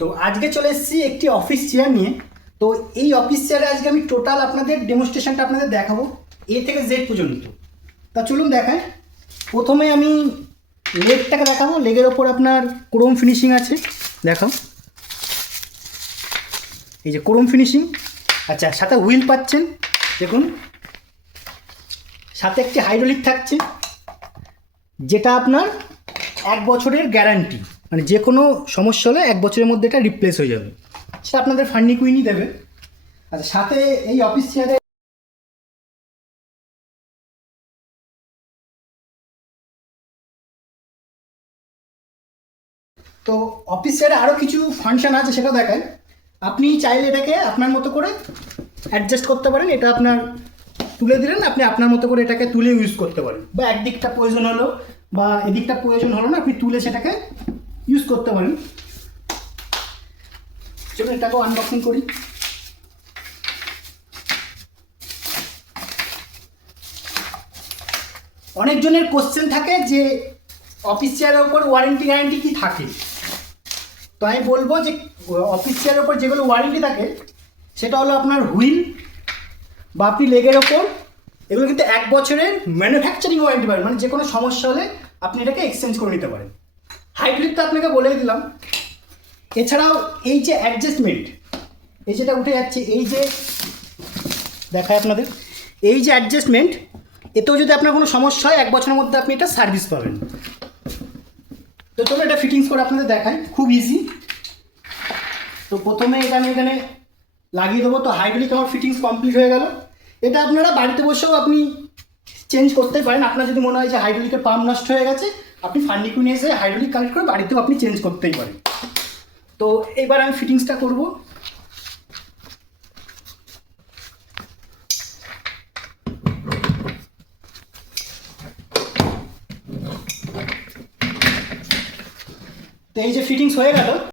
তো আজকে চলে এসেছি একটি অফিস চেয়ার নিয়ে। তো এই অফিস চেয়ারে আজকে আমি টোটাল আপনাদের ডেমনস্ট্রেশনটা আপনাদের দেখাবো, এ থেকে জেড পর্যন্ত। তা চলুন দেখায়। প্রথমে আমি লেগটাকে দেখাবো। লেগের ওপর আপনার ক্রোম ফিনিশিং আছে, দেখাও। এই যে ক্রোম ফিনিশিং। আচ্ছা, সাথে হুইল পাচ্ছেন, দেখুন। সাথে একটি হাইড্রোলিক থাকছে, যেটা আপনার 1 বছরের গ্যারান্টি, মানে যে কোনো সমস্যা হলে 1 বছরের মধ্যে এটা রিপ্লেস হয়ে যাবে। সেটা আপনাদের ফান্ডি কুইনই দেবে। আচ্ছা, সাথে এই অফিস চেয়ারে তো অফিস চেয়ারে আরও কিছু ফাংশন আছে, সেটা দেখায়। আপনি চাইলে এটাকে আপনার মতো করে অ্যাডজাস্ট করতে পারেন। এটা আপনার তুলে দিলেন, আপনি আপনার মতো করে এটাকে তুলে ইউজ করতে পারেন, বা একদিকটা প্রয়োজন হলো বা এদিকটা প্রয়োজন হলো না, আপনি তুলে সেটাকে ইউজ করতে পারেন। চলুন এটাকেও আনবক্সিং করি। অনেকজনের কোশ্চেন থাকে যে অফিস চেয়ারের উপর ওয়ারেন্টি গ্যারান্টি কি থাকে। তো আমি বলবো যে অফিস চেয়ারের উপর যেগুলো ওয়ারেন্টি থাকে সেটা হলো আপনার হুইল বা আপনি লেগের ওপর, এগুলো কিন্তু 1 বছরের ম্যানুফ্যাকচারিং ওয়ারেন্টি পাবেন, মানে যে কোনো সমস্যা হলে আপনি এটাকে এক্সচেঞ্জ করে নিতে পারেন। হাইব্রিড তো আপনাকে বলেই দিলাম। এছাড়াও এই যে অ্যাডজাস্টমেন্ট, এই যেটা উঠে যাচ্ছে, এই যে দেখায় আপনাদের, এই যে অ্যাডজাস্টমেন্ট, এতেও যদি আপনার কোনো সমস্যা হয় 1 বছরের মধ্যে আপনি এটা সার্ভিস পাবেন। তো চলো এটা ফিটিংস করে আপনাদের দেখাই, খুব ইজি। তো প্রথমে এটা আমি এখানে লাগিয়ে দেবো। তো হাইড্রোলিক আমার ফিটিংস কমপ্লিট হয়ে গেল। এটা আপনারা বাড়িতে বসেও আপনি চেঞ্জ করতে পারেন। আপনার যদি মনে হয় যে হাইড্রোলিকের পাম্প নষ্ট হয়ে গেছে, আপনি ফান্ডিকুনি এসে হাইড্রোলিক কানেক্ট করে বাড়িতেও আপনি চেঞ্জ করতেই পারেন। তো এবার আমি ফিটিংসটা করব। তো এই যে ফিটিংস হয়ে গেল।